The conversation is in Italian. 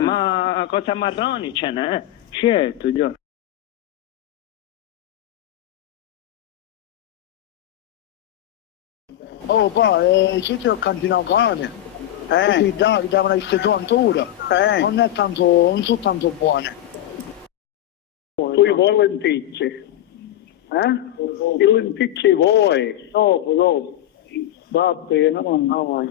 Ma cose marroni ce n'è? Certo, già. Oh, c'è il cantino cane. Così dai, devono essere 20 ore. Non sono tanto buone. Tu vuoi lenticchie? Le lenticchie vuoi? Dopo. Va bene, no.